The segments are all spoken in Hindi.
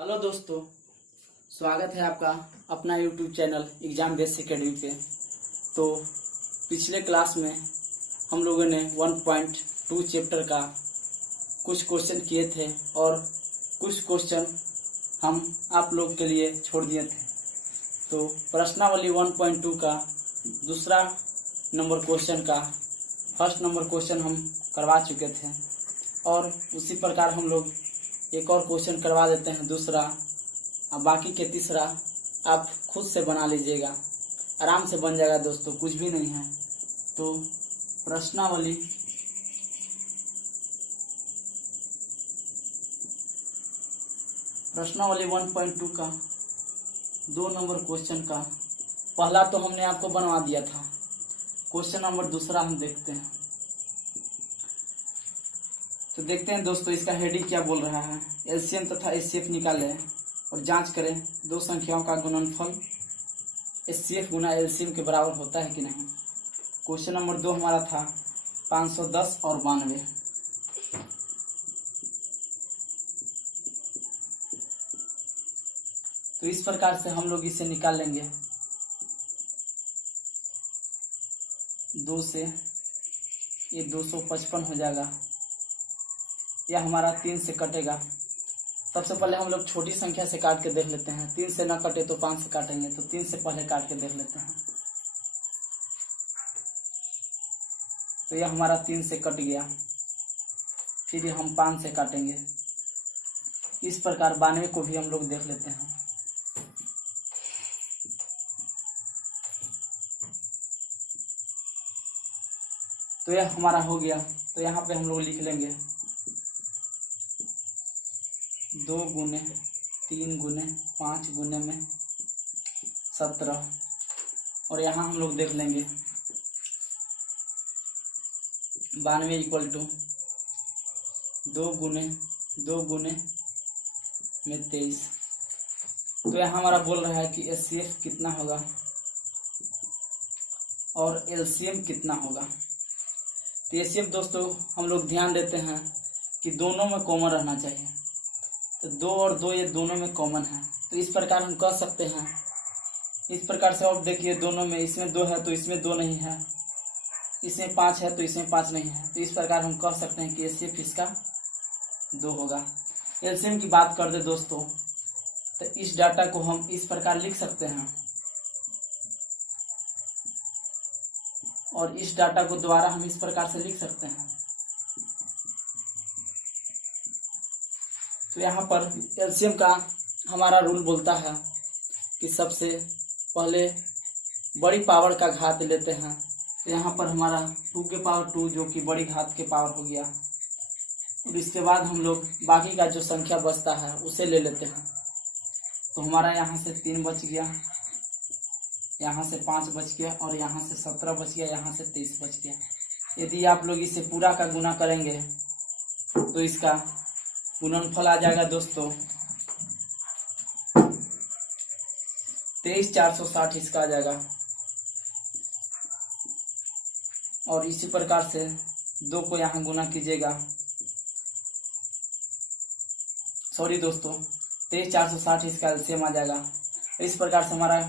हेलो दोस्तों, स्वागत है आपका अपना YouTube channel exam base academy पे। तो पिछले क्लास में हम लोगों ने 1.2 चैप्टर का कुछ क्वेश्चन किए थे और कुछ क्वेश्चन हम आप लोग के लिए छोड़ दिए थे। तो प्रश्नावली 1.2 का दूसरा नंबर क्वेश्चन का फर्स्ट नंबर क्वेश्चन हम करवा चुके थे और उसी प्रकार हम लोग एक और क्वेश्चन करवा देते हैं दूसरा, और बाकी के तीसरा आप खुद से बना लीजिएगा, आराम से बन जाएगा दोस्तों, कुछ भी नहीं है। तो प्रश्नावली प्रश्नावली 1.2 का 2 नंबर क्वेश्चन का पहला तो हमने आपको बनवा दिया था। क्वेश्चन नंबर दूसरा हम देखते हैं। तो देखते हैं दोस्तों, इसका हेडिंग क्या बोल रहा है। एलसीएम तथा एचसीएफ निकालें और जांच करें दो संख्याओं का गुणनफल एचसीएफ गुना एलसीएम के बराबर होता है कि नहीं। क्वेश्चन नंबर 2 हमारा था 510 और 92। तो इस प्रकार से हम लोग इसे निकाल लेंगे। 2 से ये 255 हो जाएगा, यह हमारा 3 से कटेगा। सबसे पहले हम लोग छोटी संख्या से काट के देख लेते हैं। 3 से ना कटे तो 5 से काटेंगे, तो 3 से पहले काट के देख लेते हैं। तो यह हमारा 3 से कट गया, फिर ये हम 5 से काटेंगे। इस प्रकार 92 को भी हम लोग देख लेते हैं। तो यह हमारा हो गया। तो यहाँ पे हम लोग लिख लेंगे 2 गुने 3 गुने 5 गुने में 17, और यहाँ हम लोग देख लेंगे 92 इक्वल टू 2 गुने में 23। तो यहाँ हमारा बोल रहा है कि एचसीएफ कितना होगा और एलसीएम कितना होगा। तो एचसीएफ दोस्तों हम लोग ध्यान देते हैं कि दोनों में कॉमन रहना चाहिए। तो 2 और 2 ये दोनों में कॉमन है, तो इस प्रकार हम कह सकते हैं। इस प्रकार से और देखिए, दोनों में इसमें 2 है तो इसमें 2 नहीं है, इसमें 5 है तो इसमें 5 नहीं है। तो इस प्रकार हम कह सकते हैं कि एचसीएफ इसका 2 होगा। एलसीएम की बात कर दे दोस्तों, तो इस डाटा को हम इस प्रकार लिख सकते हैं और इस डाटा को दोबारा हम इस प्रकार से लिख सकते हैं। तो यहाँ पर एलसीएम का हमारा रूल बोलता है कि सबसे पहले बड़ी पावर का घात लेते हैं। तो यहाँ पर हमारा 2 के पावर 2 जो कि बड़ी घात के पावर हो गया, और इसके बाद हम लोग बाकी का जो संख्या बचता है उसे ले लेते हैं। तो हमारा यहाँ से 3 बच गया, यहाँ से 5 बच गया, और यहाँ से 17 बच गया, यहाँ से 23 बच गया। यदि आप लोग इसे पूरा का गुना करेंगे तो इसका गुणनफल आ जाएगा दोस्तों 23,460 इसका आ जाएगा। और इसी प्रकार से 2 को यहाँ गुना कीजिएगा, सॉरी दोस्तों 23,460 इसका एलसीएम आ जाएगा। इस प्रकार से हमारा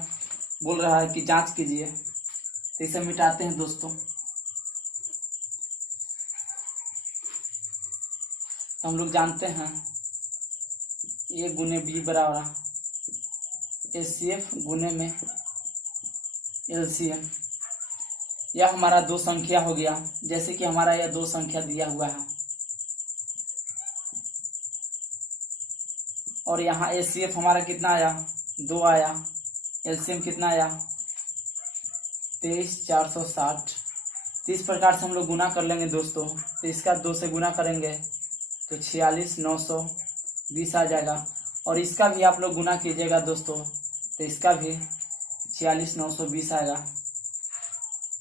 बोल रहा है कि जांच कीजिए। तो इसे मिटाते हैं दोस्तों। तो हम लोग जानते हैं ए गुने बी बराबर एचसीएफ गुने में एलसीएम। यह हमारा 2 संख्या हो गया, जैसे कि हमारा यह 2 संख्या दिया हुआ है, और यहाँ एचसीएफ हमारा कितना आया, 2 आया। एलसीएम कितना आया, 23,460। तो इस प्रकार से हम लोग गुना कर लेंगे दोस्तों। तो इसका 2 से गुना करेंगे तो 46,920 आ जाएगा, और इसका भी आप लोग गुना कीजिएगा दोस्तों, तो इसका भी 46,920 आएगा।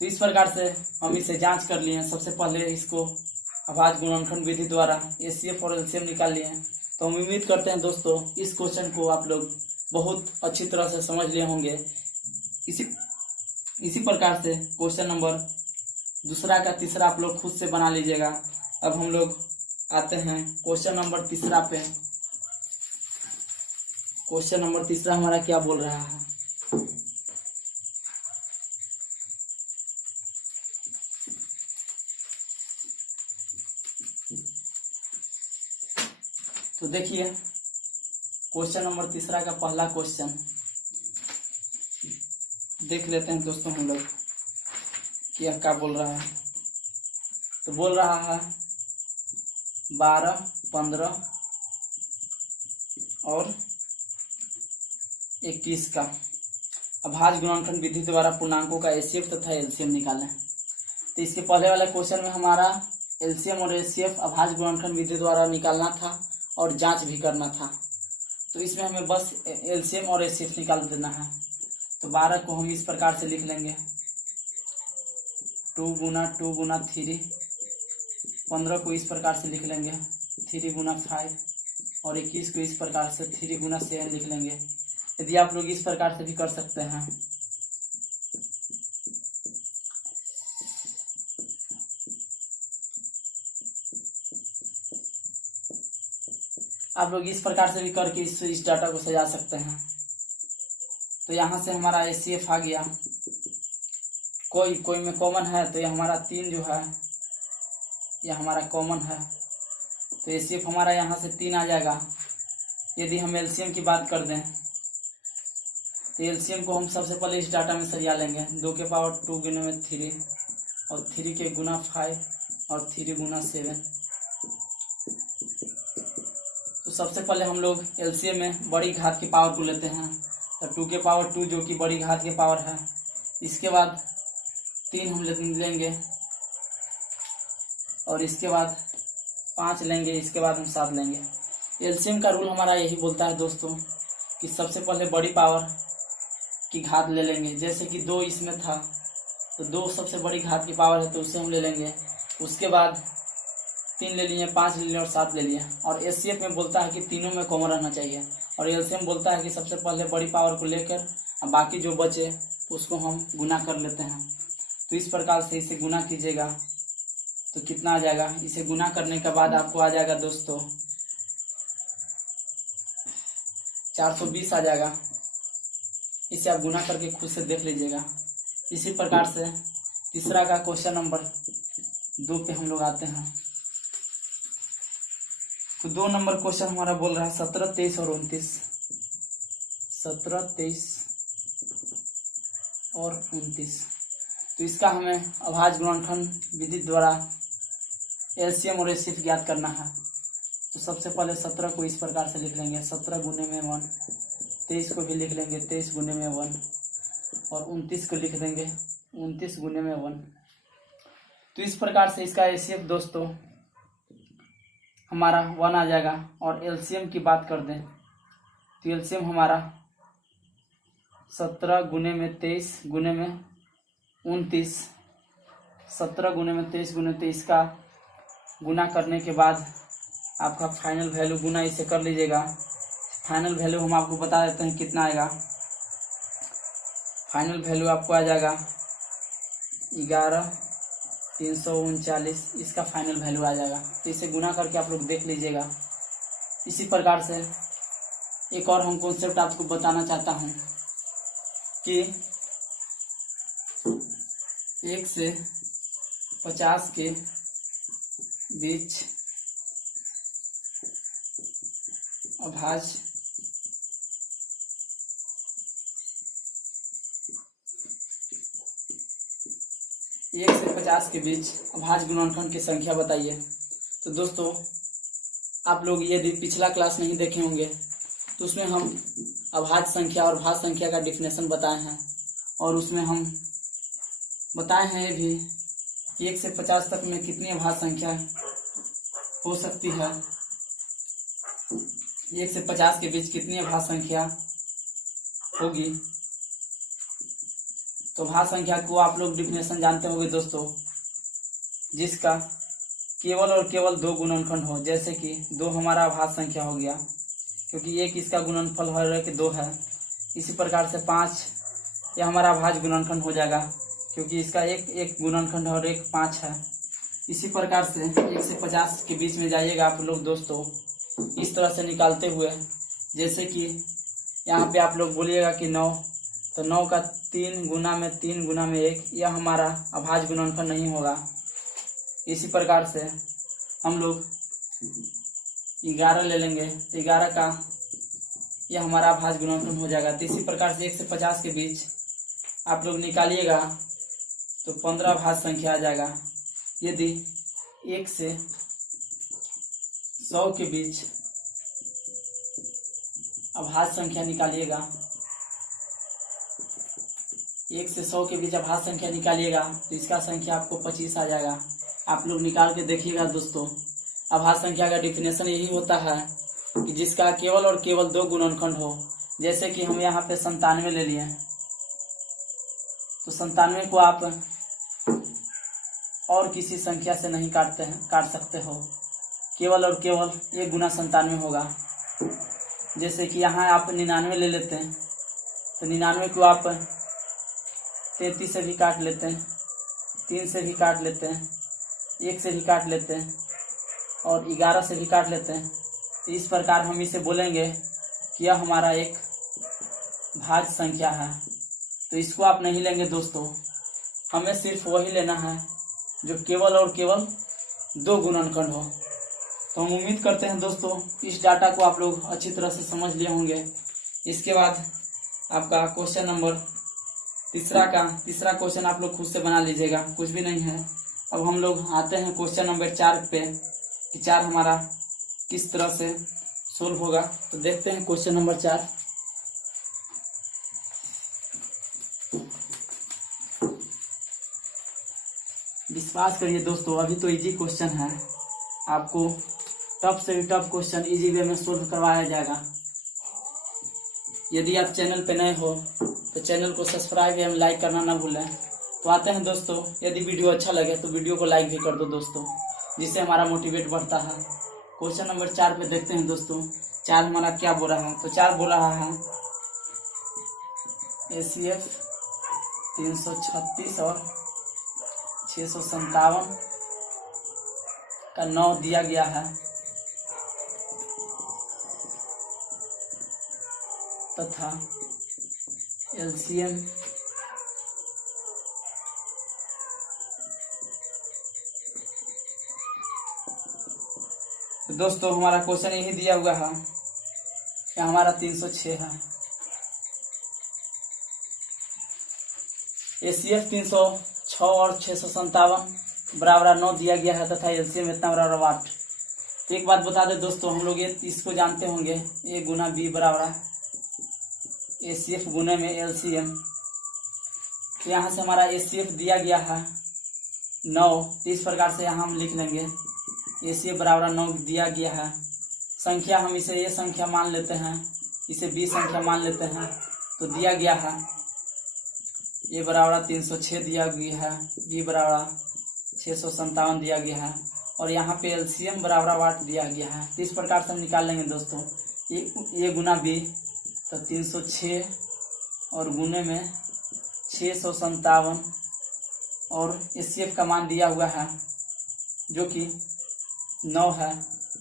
तो इस प्रकार से हम इसे जांच कर लिए हैं। सबसे पहले इसको अभाज्य गुणनखंड विधि द्वारा एचसीएफ और एलसीएम निकाल लिए हैं। तो हम उम्मीद करते हैं दोस्तों इस क्वेश्चन को आप लोग बहुत अच्छी तरह से समझ लिए होंगे। इसी प्रकार से क्वेश्चन नंबर दूसरा का तीसरा आप लोग खुद से बना लीजिएगा। अब हम लोग आते हैं क्वेश्चन नंबर तीसरा पे। क्वेश्चन नंबर तीसरा हमारा क्या बोल रहा है। तो देखिए क्वेश्चन नंबर तीसरा का पहला क्वेश्चन देख लेते हैं दोस्तों हम लोग कि यह क्या बोल रहा है। तो बोल रहा है 12, 15 और 21 का अभाज्य गुणनखंड विधि द्वारा पूर्णांकों का एचसीएफ तथा एलसीएम निकालें। तो इसके पहले वाले क्वेश्चन में हमारा एलसीएम और एचसीएफ अभाज्य गुणनखंड विधि द्वारा निकालना था और जांच भी करना था। तो इसमें हमें बस एलसीएम और एचसीएफ निकाल देना है। तो 12 को हम इस प्रकार से लिख लेंगे 2 गुना 2 गुना 3। 15 को इस प्रकार से लिख लेंगे 3 गुना 5 और 21 को इस प्रकार से 3 गुना 7 लिख लेंगे। यदि आप लोग इस प्रकार से भी कर सकते हैं। आप लोग इस प्रकार से भी करके इस डाटा को सजा सकते हैं। तो यहाँ से हमारा एचसीएफ आ गया। कोई में कॉमन है तो ये हमारा 3 जो है यह हमारा कॉमन है। तो एचसीएफ हमारा यहाँ से 3 आ जाएगा। यदि हम एलसीएम की बात कर दें तो एलसीएम को हम सबसे पहले इस डाटा में सरिया लेंगे। 2 के पावर 2 गुने में 3 और 3 के गुना 5 और 3 गुना 7। तो सबसे पहले हम लोग एलसीएम में बड़ी घात की पावर को लेते हैं। तो 2 के पावर 2 जो कि बड़ी घात की पावर है। इसके बाद 3 हम लेंगे और इसके बाद 5 लेंगे। इसके बाद हम 7 लेंगे। एलसीएम का रूल हमारा यही बोलता है दोस्तों कि सबसे पहले बड़ी पावर की घात ले लेंगे। जैसे कि 2 इसमें था तो 2 सबसे बड़ी घात की पावर है तो उससे हम ले लेंगे। उसके बाद 3 ले लिए, 5 ले लिए और 7 ले लिए। और एचसीएफ में बोलता है कि तीनों में कॉमन रहना चाहिए। और एलसीएम बोलता है कि सबसे पहले बड़ी पावर को लेकर बाकी जो बचे उसको हम गुना कर लेते हैं। तो इस प्रकार से इसे गुना कीजिएगा तो कितना आ जाएगा। इसे गुना करने के बाद आपको आ जाएगा दोस्तों 420 आ जाएगा। इसे आप गुना करके खुद से देख लीजिएगा। इसी प्रकार से तीसरा का क्वेश्चन नंबर 2 पे हम लोग आते हैं। तो 2 नंबर क्वेश्चन हमारा बोल रहा है 17, 23 और 29। 17, 23 और 29। तो इसका हमें अभाज्य गुणनखंड विधि द्वारा एलसीएम और एचसीएफ ज्ञात करना है। तो सबसे पहले 17 को इस प्रकार से लिख लेंगे 17 गुने में 1। 23 को भी लिख लेंगे 23 गुने में 1 और 29 को लिख देंगे 29 गुने में 1। तो इस प्रकार से इसका एचसीएफ दोस्तों हमारा 1 आ जाएगा। और एलसीएम की बात कर दें तो एलसीएम हमारा 17 गुने में 23 गुने में 29। 17 गुने में 23 गुने 23 का गुना करने के बाद आपका फाइनल वैल्यू गुना इसे कर लीजिएगा। फाइनल वैल्यू हम आपको बता देते हैं कितना आएगा। फाइनल वैल्यू आपको आ जाएगा 11,339। इसका फाइनल वैल्यू आ जाएगा। तो इसे गुना करके आप लोग देख लीजिएगा। इसी प्रकार से एक और हम कॉन्सेप्ट आपको बताना चाहता हूँ कि 1 से 50 के बीच अभाज्य एक से 50 के बीच अभाज्य गुणनखंड की संख्या बताइए। तो दोस्तों आप लोग यदि पिछला क्लास नहीं देखे होंगे तो उसमें हम अभाज्य संख्या और भाज्य संख्या का डिफिनेशन बताए हैं। और उसमें हम बताए हैं ये भी 1 से 50 तक में कितनी अभाज्य संख्या हो सकती है। 1 से 50 के बीच कितनी अभाज्य संख्या होगी। तो भाज्य संख्या को आप लोग डिफिनेशन जानते होंगे दोस्तों, जिसका केवल और केवल 2 गुणनखंड हो। जैसे कि 2 हमारा अभाज्य संख्या हो गया क्योंकि 1 इसका गुणनफल है कि 2 है। इसी प्रकार से 5 यह हमारा अभाज्य गुणनखंड हो जाएगा क्योंकि इसका एक गुणनखंड और 1 5 है। इसी प्रकार से 1 से 50 के बीच में जाइएगा आप लोग दोस्तों, इस तरह से निकालते हुए। जैसे कि यहाँ पे आप लोग बोलिएगा कि 9, तो 9 का 3 गुना में 3 गुना में 1, यह हमारा अभाज्य गुणनफल नहीं होगा। इसी प्रकार से हम लोग 11 ले लेंगे, तो 11 का यह हमारा अभाज्य गुणनफल हो जाएगा। तो इसी प्रकार से 1 से 50 के बीच आप लोग निकालिएगा तो 15 भाज्य संख्या आ जाएगा। यदि 1 से 100 के बीच अभाज्य संख्या निकालिएगा, 1 से 100 के बीच अभाज्य संख्या निकालिएगा तो इसका संख्या आपको 25 आ जाएगा। आप लोग निकाल के देखिएगा दोस्तों। अभाज्य संख्या का डिफिनेशन यही होता है कि जिसका केवल और केवल 2 गुणनखंड हो। जैसे कि हम यहाँ पे 97 ले लिए, तो 97 को आप और किसी संख्या से नहीं काट सकते हो, केवल और केवल 1 गुना 97 होगा। जैसे कि यहाँ आप 99 ले लेते हैं, तो 99 को आप 33 से भी काट लेते हैं, 3 से भी काट लेते हैं, 1 से भी काट लेते हैं और 11 से भी काट लेते हैं। तो इस प्रकार हम इसे बोलेंगे कि यह हमारा एक भाज्य संख्या है। तो इसको आप नहीं लेंगे दोस्तों, हमें सिर्फ वही लेना है जो केवल और केवल 2 गुणनखंड हो। तो हम उम्मीद करते हैं दोस्तों इस डाटा को आप लोग अच्छी तरह से समझ लिए होंगे। इसके बाद आपका क्वेश्चन नंबर तीसरा क्वेश्चन आप लोग खुद से बना लीजिएगा, कुछ भी नहीं है। अब हम लोग आते हैं क्वेश्चन नंबर 4 पे कि 4 हमारा किस तरह से सोल्व होगा। तो देखते हैं क्वेश्चन नंबर 4। विश्वास करिए दोस्तों, अभी तो इजी क्वेश्चन है, आपको टफ से भी टफ क्वेश्चन इजी वे में सोल्व करवाया जाएगा। यदि आप चैनल पे नए हो तो चैनल को सब्सक्राइब एवं लाइक करना ना भूलें। तो आते हैं दोस्तों, यदि वीडियो अच्छा लगे तो वीडियो को लाइक भी कर दो दोस्तों, जिससे हमारा मोटिवेट बढ़ता है। क्वेश्चन नंबर 4 पे देखते हैं दोस्तों 4 हमारा क्या बोल रहा है। तो 4 बोल रहा है ACF 336 और 657 का 9 दिया गया है तथा LCM तो दोस्तों हमारा क्वेश्चन यही दिया हुआ है कि हमारा 306 है। ACF 306 और 657 बराबर 9 दिया गया है तथा LCM इतना बराबर 8। तो एक बात बता दें दोस्तों, हम लोग ये इसको जानते होंगे, A गुना B बराबर ACF गुने में LCM। तो यहाँ से हमारा ACF दिया गया है 9, तो इस प्रकार से यहाँ हम लिख लेंगे ACF बराबर 9 दिया गया है। संख्या हम इसे ये संख्या मान लेते हैं, इसे B संख्या मान लेते हैं। तो दिया गया है A बराबर 306 दिया गया है, B बराबर 657 दिया गया है और यहाँ पे LCM बराबर 8 दिया गया है। तो इस प्रकार से हम निकाल लेंगे दोस्तों A गुना B, तो 306 और गुने में 657 और ACF का मान दिया हुआ है जो कि 9 है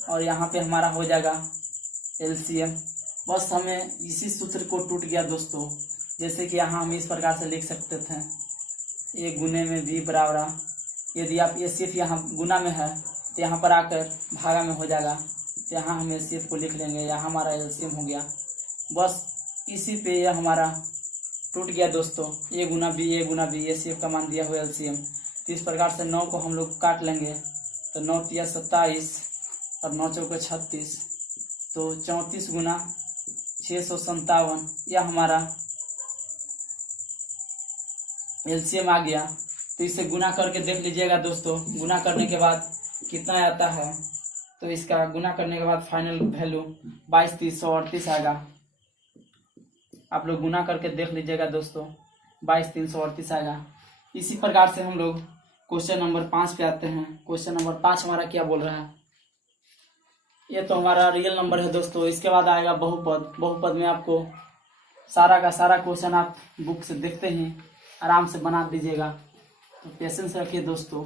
और यहाँ पे हमारा हो जाएगा LCM। बस हमें इसी सूत्र को टूट गया दोस्तों। जैसे कि यहाँ हम इस प्रकार से लिख सकते थे A गुने में B बराबर, यदि आप ACF यहाँ गुना में है तो यहाँ पर आकर भागा में हो जाएगा। तो यहाँ हम ACF को लिख लेंगे, यहाँ हमारा LCM हो गया। बस इसी पे यह हमारा टूट गया दोस्तों, A गुना B ACF का मान दिया हुआ LCM। तो इस प्रकार से 9 को हम लोग काट लेंगे, तो 9 तिया 27 और 9 चौके 36, तो 34 गुना 657 यह हमारा LCM आ गया। तो इसे गुना करके देख लीजिएगा दोस्तों, गुना करने के बाद कितना आता है। तो इसका गुना करने के बाद फाइनल वैल्यू 22,338 आएगा। आप लोग गुना करके देख लीजिएगा दोस्तों, 22,338 आएगा। इसी प्रकार से हम लोग क्वेश्चन नंबर 5 पे आते हैं। क्वेश्चन नंबर 5 हमारा क्या बोल रहा है, ये तो हमारा रियल नंबर है दोस्तों। इसके बाद आएगा बहुपद। बहुपद में आपको सारा का सारा क्वेश्चन आप बुक से देखते ही आराम से बना दीजिएगा। तो पेशेंस रखिए दोस्तों,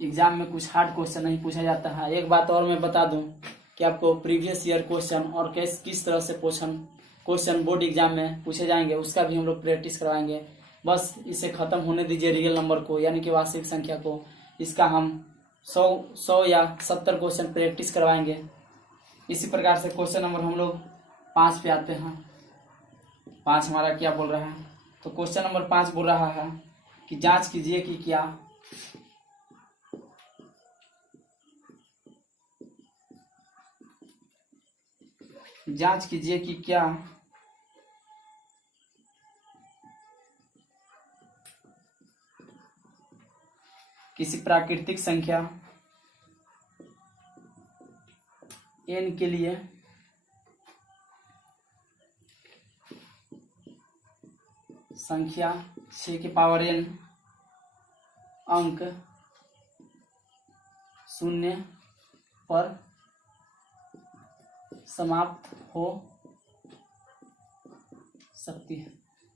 एग्जाम में कुछ हार्ड क्वेश्चन नहीं पूछा जाता है। एक बात और मैं बता दूं कि आपको प्रीवियस ईयर क्वेश्चन और किस तरह से क्वेश्चन बोर्ड एग्जाम में पूछे जाएंगे उसका भी हम लोग प्रैक्टिस करवाएंगे। बस इसे खत्म होने दीजिए रियल नंबर को, यानी कि वास्तविक संख्या को। इसका हम 100 या 70 क्वेश्चन प्रैक्टिस करवाएंगे। इसी प्रकार से क्वेश्चन नंबर हम लोग 5 पे आते हैं। 5 हमारा क्या बोल रहा है, तो क्वेश्चन नंबर 5 बोल रहा है कि जांच कीजिए कि क्या किसी प्राकृतिक संख्या n के लिए संख्या 6 के पावर n अंक 0 पर समाप्त हो सकती है।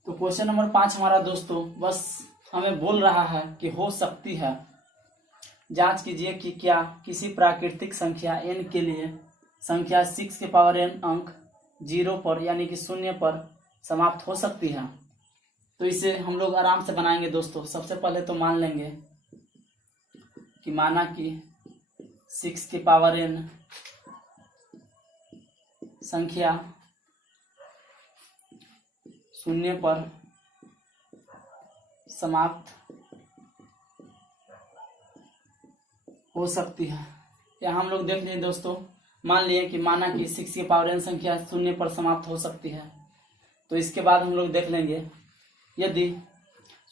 तो क्वेश्चन नंबर 5 हमारा दोस्तों बस हमें बोल रहा है कि हो सकती है। जांच कीजिए कि क्या किसी प्राकृतिक संख्या n के लिए संख्या 6 के पावर n अंक 0 पर यानी कि 0 पर समाप्त हो सकती है। तो इसे हम लोग आराम से बनाएंगे दोस्तों। सबसे पहले तो मान लेंगे कि माना कि 6 के पावर n संख्या 0 पर समाप्त हो सकती है। यहाँ हम लोग देख लें दोस्तों, मान लिए कि माना कि 6 के पावर n संख्या 0 पर समाप्त हो सकती है। तो इसके बाद हम लोग देख लेंगे यदि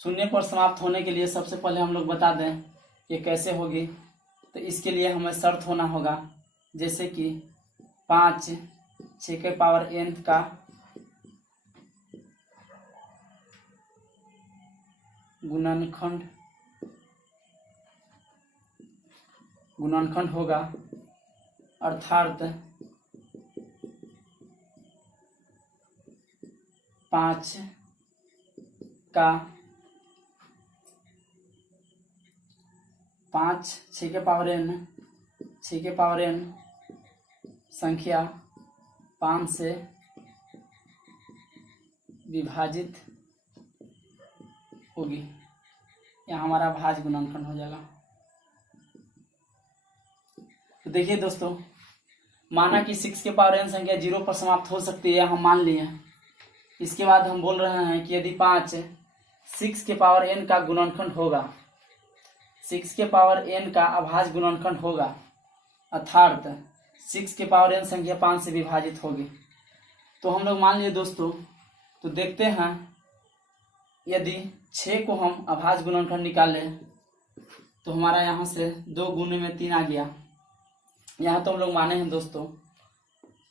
0 पर समाप्त होने के लिए सबसे पहले हम लोग बता दें कि कैसे होगी। तो इसके लिए हमें शर्त होना होगा, जैसे कि 5 6 के पावर n का गुणनखंड होगा, अर्थात 5 का 6 के पावर n संख्या 5 से विभाजित होगी। यह हमारा भाज्य गुणनखंड हो जाएगा। तो देखिए दोस्तों, माना कि 6 के पावर n संख्या 0 पर समाप्त हो सकती है, हम मान लिए। इसके बाद हम बोल रहे हैं कि यदि 5 6 के पावर n का गुणनखंड होगा, 6 के पावर n का अभाज्य गुणनखंड होगा, अर्थात 6 के पावर n संख्या 5 से विभाजित होगी। तो हम लोग मान लिए दोस्तों। तो देखते हैं, यदि 6 को हम अभाज्य गुणनखंड निकालें तो हमारा यहाँ से 2 गुने में 3 आ गया। यहाँ तो हम लोग माने हैं दोस्तों।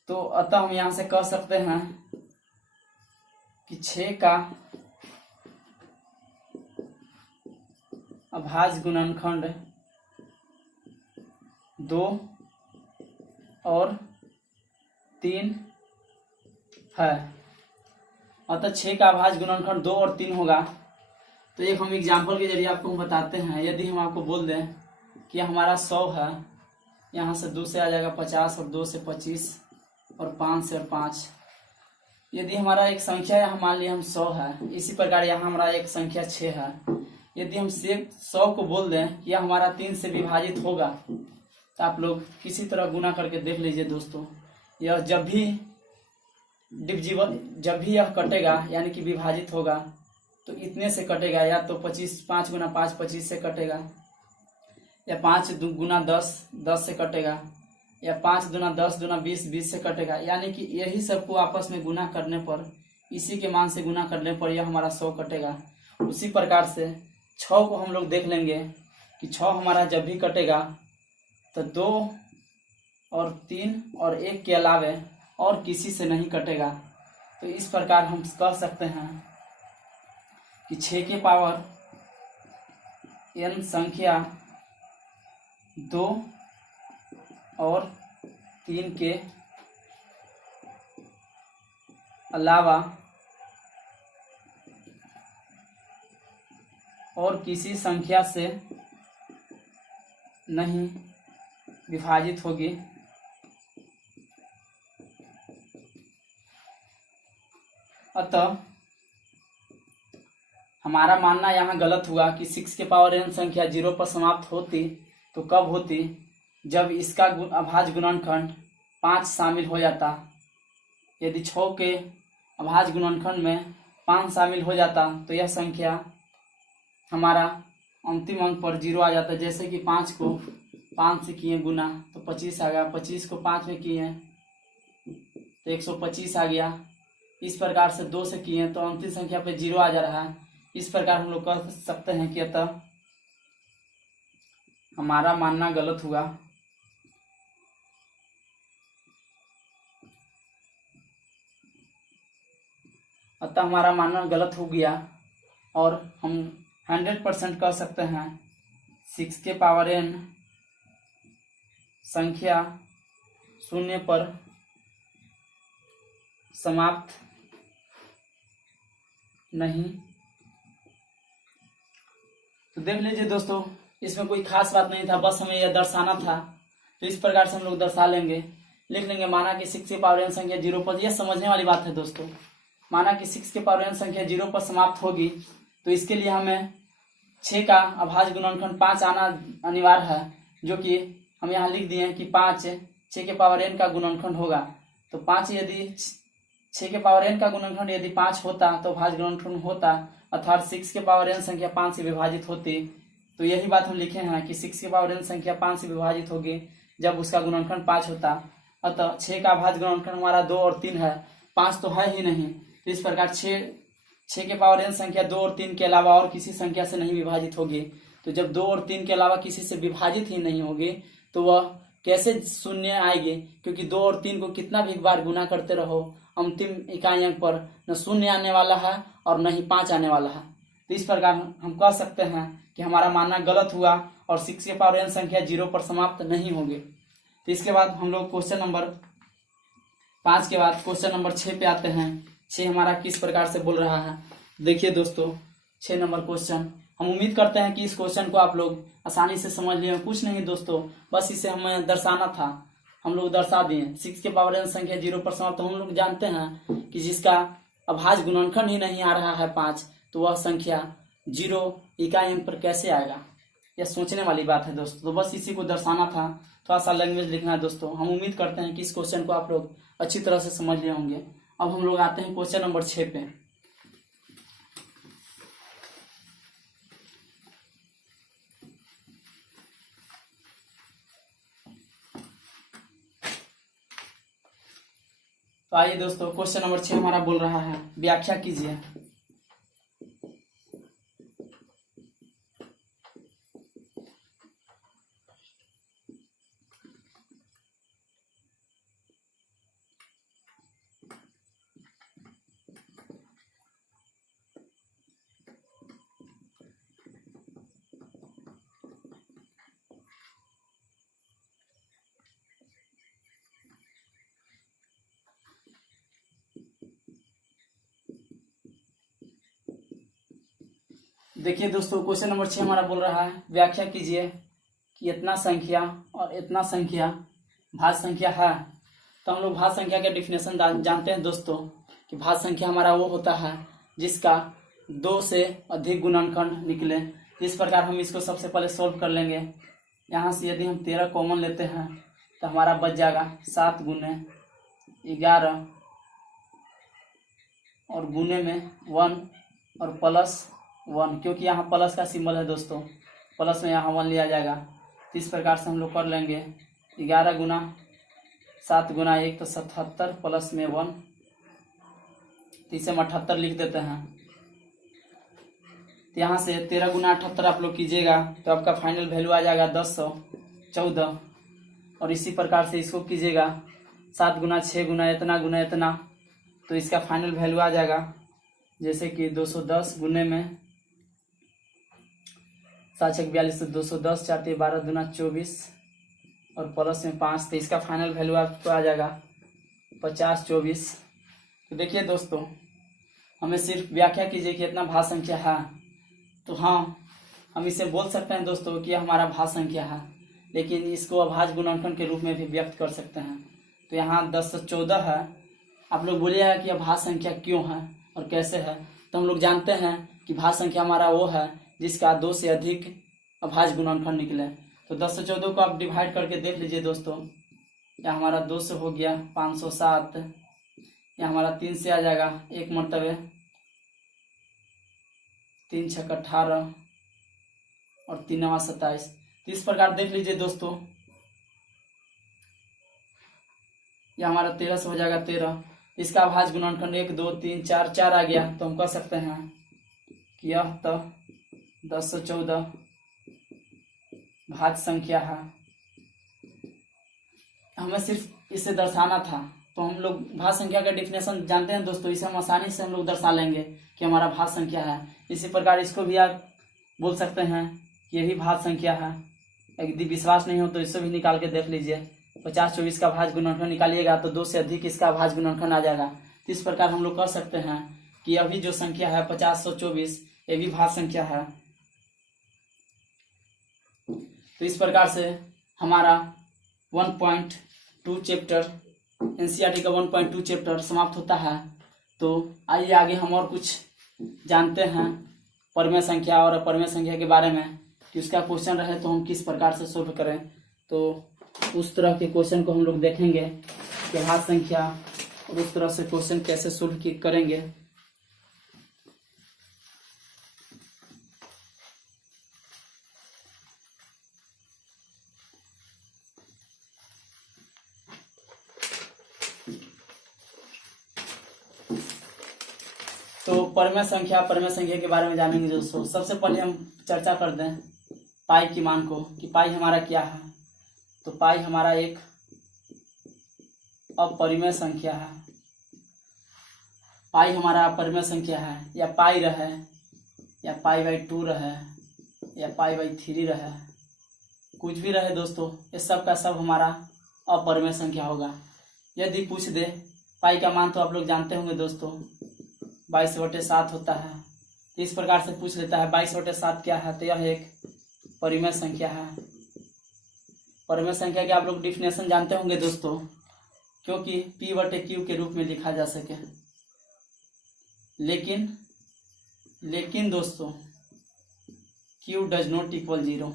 तो अतः हम यहाँ से कह सकते हैं कि 6 का अभाज्य गुणनखंड 2 और 3 है। अतः 6 का अभाज्य गुणनखंड 2 और 3 होगा। तो एक हम एग्जाम्पल के जरिए आपको बताते हैं। यदि हम आपको बोल दें कि हमारा 100 है, यहाँ से 2 से आ जाएगा 50 और 2 से 25 और 5 से और 5। यदि हमारा एक संख्या यहाँ मान लिया हम 100 है, इसी प्रकार यहाँ हमारा एक संख्या 6 है। यदि हम 100 को बोल दें कि यह हमारा 3 से विभाजित होगा, तो आप लोग किसी तरह गुना करके देख लीजिए दोस्तों। यह जब भी यह कटेगा यानी कि विभाजित होगा तो इतने से कटेगा, या तो 5 गुना 5 25 से कटेगा, या 5 गुना 10 10 से कटेगा, या 5 गुना 10 गुना 20 20 से कटेगा। यानी कि यही सबको आपस में गुना करने पर, इसी के मान से गुना करने पर यह हमारा 100 कटेगा। उसी प्रकार से 6 को हम लोग देख लेंगे कि 6 हमारा जब भी कटेगा तो 2 और 3 और 1 के अलावे और किसी से नहीं कटेगा। तो इस प्रकार हम कह सकते हैं कि 6 के पावर n संख्या 2 और 3 के अलावा और किसी संख्या से नहीं विभाजित होगी। अतः हमारा मानना यहाँ गलत हुआ कि 6 के पावर n संख्या 0 पर समाप्त होती तो कब होती, जब इसका अभाज्य गुणनखंड 5 शामिल हो जाता। यदि 6 के अभाज्य गुणनखंड में 5 शामिल हो जाता तो यह संख्या हमारा अंतिम अंक पर 0 आ जाता। जैसे कि 5 को 5 से किए गुना तो 25 आ गया, 25 को 5 में किए तो 125 आ गया। इस प्रकार से 2 से किए तो अंतिम संख्या पे 0 आ जा रहा है। इस प्रकार हम लोग कह सकते हैं कि अतः हमारा मानना गलत हुआ। अतः हमारा मानना गलत हो गया और हम 100% कह सकते हैं 6 के पावर n संख्या 0 पर समाप्त नहीं। तो देख लीजिए दोस्तों, इसमें कोई खास बात नहीं था, बस हमें यह दर्शाना था। तो इस प्रकार से हम लोग दर्शा लेंगे, लिख लेंगे। माना कि 6 के पावर n संख्या 0 पर, यह समझने वाली बात है दोस्तों। माना कि 6 के पावर n संख्या 0 पर समाप्त होगी तो इसके लिए हमें 6 का अभाज्य गुणनखंड 5 आना अनिवार्य है, जो कि हम यहाँ लिख दिए कि 5 6 के पावर n का गुणनखंड होगा। तो 5 यदि 6 के पावर n का गुणनखंड यदि 5 होता तो अभाज्य गुणनखंड होता, अर्थात 6 के पावर n संख्या 5 से विभाजित होती। तो यही बात हम लिखे हैं कि 6 के पावर n संख्या 5 से विभाजित होगी जब उसका गुणनखंड 5 होता। अतः 6 का अभाज्य गुणनखंड हमारा 2 और 3 है, 5 तो है ही नहीं। तो इस प्रकार 6 के पावर n संख्या 2 और 3 के अलावा और किसी संख्या से नहीं विभाजित होगी। तो जब 2 और 3 के अलावा किसी से विभाजित ही नहीं होगी तो वह कैसे शून्य आएगी, क्योंकि 2 और 3 को कितना भी बार गुना करते रहो, अंतिम इकाई अंक पर न शून्य आने वाला है और न ही 5 आने वाला है। तो इस प्रकार हम कह सकते हैं कि हमारा मानना गलत हुआ और 6 के पावर n संख्या 0 पर समाप्त नहीं होगी। तो इसके बाद हम लोग क्वेश्चन नंबर 5 के बाद क्वेश्चन नंबर 6 पे आते हैं। 6 हमारा किस प्रकार से बोल रहा है, देखिए दोस्तों। 6 नंबर क्वेश्चन, हम उम्मीद करते हैं कि इस क्वेश्चन को आप लोग आसानी से समझ लिए। कुछ नहीं दोस्तों, बस इसे हमें दर्शाना था, हम लोग दर्शा दिए। 6 के पावर n संख्या 0 पर समाप्त, तो हम लोग जानते हैं कि जिसका अभाज्य गुणनखंड ही नहीं आ रहा है 5, तो वह संख्या 0 इकाई अंक पर कैसे आएगा, यह सोचने वाली बात है दोस्तों। तो बस इसी को दर्शाना था, थोड़ा सा लैंग्वेज लिखना है दोस्तों। हम उम्मीद करते हैं कि इस क्वेश्चन को आप लोग अच्छी तरह से समझ लिए होंगे। अब हम लोग आते हैं क्वेश्चन नंबर 6 पे। तो आइए दोस्तों, क्वेश्चन नंबर 6 हमारा बोल रहा है, व्याख्या कीजिए। देखिए दोस्तों, क्वेश्चन नंबर 6 हमारा बोल रहा है, व्याख्या कीजिए कि इतना संख्या और इतना संख्या भाज्य संख्या है। तो हम लोग भाज्य संख्या के डिफिनेशन जानते हैं दोस्तों कि भाज्य संख्या हमारा वो होता है जिसका 2 से अधिक गुणनखंड निकले। इस प्रकार हम इसको सबसे पहले सोल्व कर लेंगे। यहाँ से यदि हम 13 कॉमन लेते हैं तो हमारा बच जाएगा 7 गुने 11 और गुने में 1 और प्लस 1, क्योंकि यहाँ प्लस का सिंबल है दोस्तों, प्लस में यहाँ 1 लिया जाएगा। तो इस प्रकार से हम लोग कर लेंगे 11 गुना 7 गुना 1 तो 77 प्लस में 1, तो इसे हम 78 लिख देते हैं। तो यहाँ से 13 गुना 78 आप लोग कीजिएगा तो आपका फाइनल वैल्यू आ जाएगा 1014। और इसी प्रकार से इसको कीजिएगा 7 गुना 6 गुना इतना, तो इसका फाइनल वैल्यू आ जाएगा जैसे कि 210 गुने में 7 6 42 210 4 3 12 दूना 24 और प्लस में 5, तो इसका फाइनल वैल्यू आपको आ जाएगा 50 24। तो देखिए दोस्तों, हमें सिर्फ व्याख्या कीजिए कि इतना भाज्य संख्या है। तो हाँ, हम इसे बोल सकते हैं दोस्तों कि यह हमारा भाज्य संख्या है, लेकिन इसको अभाज्य गुणनखंड के रूप में भी व्यक्त कर सकते हैं। तो यहाँ 10 से 14 है। आप लोग बोलिएगा कि अभाज्य संख्या क्यों है, और कैसे है। तो हम लोग जानते हैं कि भाज्य संख्या हमारा वो है जिसका 2 से अधिक अभाज्य गुणनखंड निकले। तो 10 से 14 को आप डिवाइड करके देख लीजिए दोस्तों। या हमारा 2 से हो गया 507, या हमारा 3 से आ जाएगा 1 मरतबे 3 छक 18 और 3 नवा 27। तो इस प्रकार देख लीजिए दोस्तों। यह हमारा 13 से हो जाएगा 13। इसका अभाज्य गुणनखंड 1 2 3 4 4 आ गया। तो हम कह सकते हैं कि यह तो 10 से 14 भाज्य संख्या है। हमें सिर्फ इसे दर्शाना था। तो हम लोग भाज्य संख्या का डिफिनेशन जानते हैं दोस्तों। इसे हम आसानी से हम लोग दर्शा लेंगे कि हमारा भाज्य संख्या है। इसी प्रकार इसको भी आप बोल सकते हैं कि ये भी भाज्य संख्या है। यदि विश्वास नहीं हो तो इससे भी निकाल के देख लीजिए। 50 24 का भाज्य गुणनखंड निकालिएगा तो 2 से अधिक इसका भाज्य गुणनखंड आ जाएगा। तो इस प्रकार हम लोग कह सकते हैं कि अभी जो संख्या है 50/124 ये भी भाज्य संख्या है। तो इस प्रकार से हमारा 1.2 चैप्टर एनसीईआरटी का 1.2 चैप्टर समाप्त होता है। तो आइए आगे हम और कुछ जानते हैं परिमेय संख्या और अपरिमेय संख्या के बारे में कि उसका क्वेश्चन रहे तो हम किस प्रकार से सोल्व करें। तो उस तरह के क्वेश्चन को हम लोग देखेंगे कि भाज्य संख्या और उस तरह से क्वेश्चन कैसे सोल्व करेंगे। तो परिमेय संख्या के बारे में जानेंगे दोस्तों। सबसे पहले हम चर्चा कर दें पाई की मान को कि पाई हमारा क्या है। तो पाई हमारा एक अपरिमेय संख्या है। पाई हमारा अपरिमेय संख्या है, या पाई रहे या पाई/2 रहे या पाई/3 रहे, कुछ भी रहे दोस्तों, ये सब का सब हमारा अपरिमेय संख्या होगा। यदि पूछ दे पाई का मान तो आप लोग जानते होंगे दोस्तों 22/7 होता है। इस प्रकार से पूछ लेता है 22/7 क्या है, तो यह एक परिमेय संख्या है। परिमेय संख्या के आप लोग डिफिनेशन जानते होंगे दोस्तों, क्योंकि P/Q के रूप में लिखा जा सके। लेकिन दोस्तों Q does not equal 0।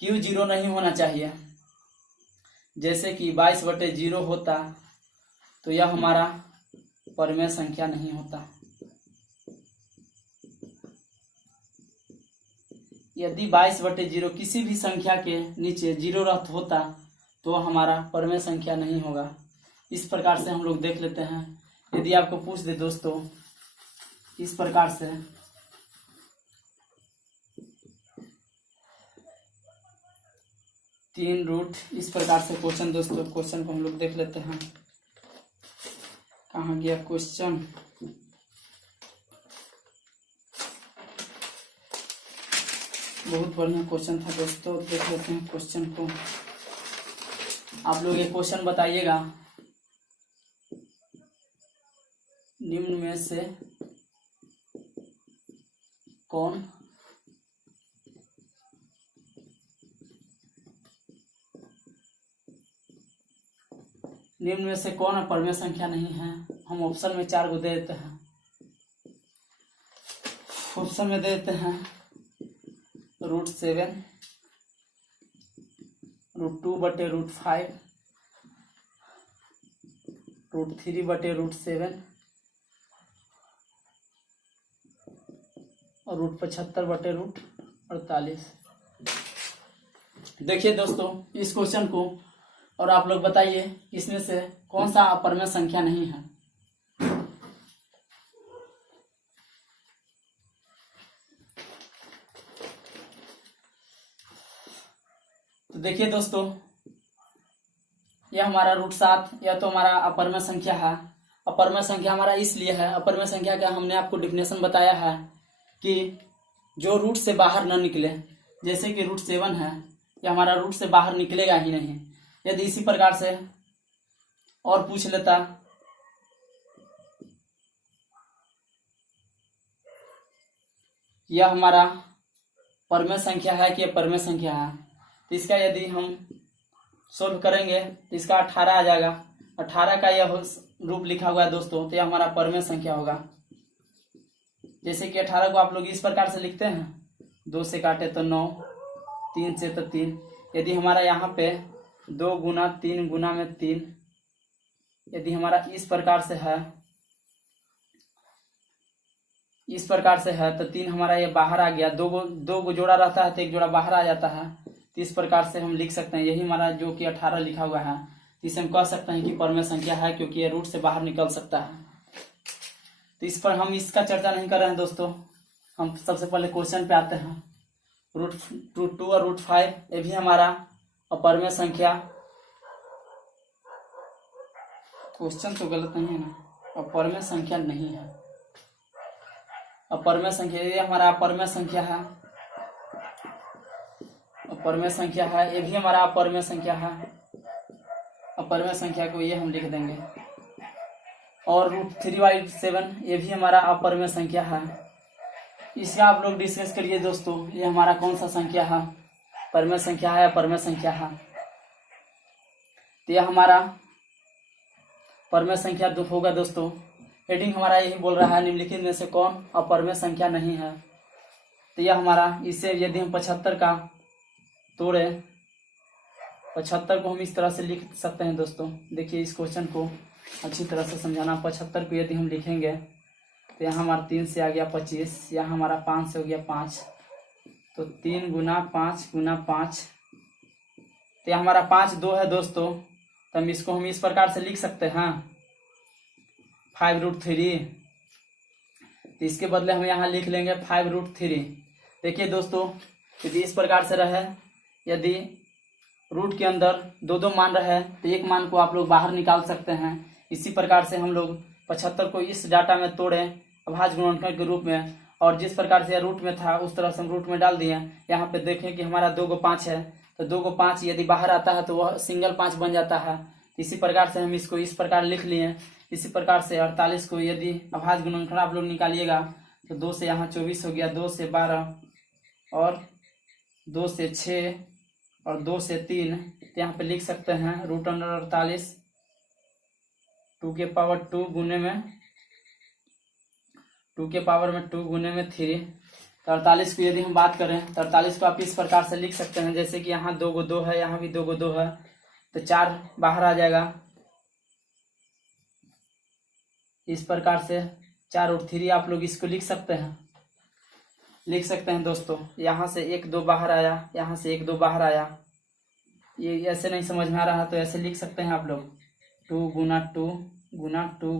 Q 0 नहीं होना चाहिए। जैसे कि 22/0 होता तो यह हमारा परिमेय संख्या नहीं होता। यदि 22/0 किसी भी संख्या के नीचे 0 रह होता तो हमारा परिमेय संख्या नहीं होगा। इस प्रकार से हम लोग देख लेते हैं। यदि आपको पूछ दे दोस्तों इस प्रकार से, तीन रूट, इस प्रकार से क्वेश्चन दोस्तों, क्वेश्चन को हम लोग देख लेते हैं। कहाँ गया क्वेश्चन। बहुत बढ़िया क्वेश्चन था दोस्तों, देख लेते हैं क्वेश्चन को। आप लोग ये क्वेश्चन बताइएगा, निम्न में से कौन अपरिमेय संख्या नहीं है। हम ऑप्शन में 4 को दे देते हैं। ऑप्शन में दे देते हैं √7, √2/√5, √3/√7 और √75/48। देखिए दोस्तों इस क्वेश्चन को और आप लोग बताइए इसमें से कौन सा अपरिमेय संख्या नहीं है। तो देखिए दोस्तों यह हमारा √7, यह तो हमारा अपरिमेय संख्या है। अपरिमेय संख्या हमारा इसलिए है, अपरिमेय संख्या का हमने आपको डिफिनेशन बताया है कि जो रूट से बाहर न निकले। जैसे कि √7 है, यह हमारा रूट से बाहर निकलेगा ही नहीं। यदि इसी प्रकार से और पूछ लेता यह हमारा परिमेय संख्या है कि अपरिमेय संख्या है, तो इसका यदि हम सोल्व करेंगे तो इसका 18 आ जाएगा। 18 का यह रूप लिखा हुआ है दोस्तों, तो यह हमारा परिमेय संख्या होगा। जैसे कि 18 को आप लोग इस प्रकार से लिखते हैं, 2 से काटे तो 9, 3 से तो 3। यदि हमारा यहाँ पे 2 गुना 3 गुना में 3, यदि हमारा इस प्रकार से है तो 3 हमारा ये बाहर आ गया। दो गो जोड़ा रहता है तो एक जोड़ा बाहर आ जाता है। तो इस प्रकार से हम लिख सकते हैं, यही हमारा जो कि 18 लिखा हुआ है, तो इसे हम कह सकते हैं कि परमेय संख्या है, क्योंकि ये रूट से बाहर निकल सकता है। तो इस पर हम इसका चर्चा नहीं कर रहे हैं दोस्तों। हम सबसे पहले क्वेश्चन पे आते हैं। रूट 2 और रूट 5 ये भी हमारा अपरमेय संख्या, क्वेश्चन तो गलत नहीं है ना, अपरमेय संख्या नहीं है, अपरमेय संख्या, ये हमारा अपरमेय संख्या है, अपरमेय संख्या है, ये भी हमारा अपरमेय संख्या है। अपरमेय संख्या को ये हम लिख देंगे। और रूट 3/7 ये भी हमारा अपरमेय संख्या है। इसका आप लोग डिस्कस करिए दोस्तों, ये हमारा कौन सा संख्या है, परमेय संख्या है, अपरमेय संख्या है। तो यह हमारा परमेय संख्या होगा दोस्तों। हेडिंग हमारा यही बोल रहा है, निम्नलिखित में से कौन अपरमेय संख्या नहीं है। तो यह हमारा, इसे यदि हम 75 का तोड़े, 75 को हम इस तरह से लिख सकते हैं दोस्तों। देखिए इस क्वेश्चन को अच्छी तरह से समझाना। 75 को यदि हम लिखेंगे तो यहाँ हमारा 3 से आ गया 25, यहाँ हमारा 5 से हो गया 5, तो 3 गुना 5 गुना 5, तो यहाँ हमारा 5 2 है दोस्तों। तो इसको हम इस प्रकार से लिख सकते हैं 5√3। तो इसके बदले हम यहाँ लिख लेंगे 5√3। देखिए दोस्तों, यदि इस प्रकार से रहे, यदि रूट के अंदर 2 मान रहे तो एक मान को आप लोग बाहर निकाल सकते हैं। इसी प्रकार से हम लोग 75 को इस डाटा में तोड़े अभाज्य गुणनखंड के रूप में, और जिस प्रकार से रूट में था उस तरह से हम रूट में डाल दिए। यहाँ पे देखें कि हमारा 2 को 5 है, तो 2 को 5 यदि बाहर आता है तो वह सिंगल 5 बन जाता है। इसी प्रकार से हम इसको इस प्रकार लिख लिए। इसी प्रकार से 48 को यदि अभाज्य गुणनखंड आप लोग निकालिएगा तो 2 से यहाँ 24 हो गया, 2 से 12 और 2 से 6 और 2 से 3। तो यहाँ पे लिख सकते हैं √48 2 के पावर 2 गुने में 2 के पावर में 2 गुने में 3। तो 48 को यदि हम बात करें तो 48 को आप इस प्रकार से लिख सकते हैं, जैसे कि यहाँ 2 को 2 है, यहाँ भी 2 को 2 है, तो 4 बाहर आ जाएगा। इस प्रकार से 4 और 3 आप लोग इसको लिख सकते हैं दोस्तों। यहाँ से 1 2 बाहर आया, यहाँ से 1 2 बाहर आया। ये ऐसे नहीं समझ में आ रहा तो ऐसे लिख सकते हैं आप लोग 2 गुना 2 गुना 2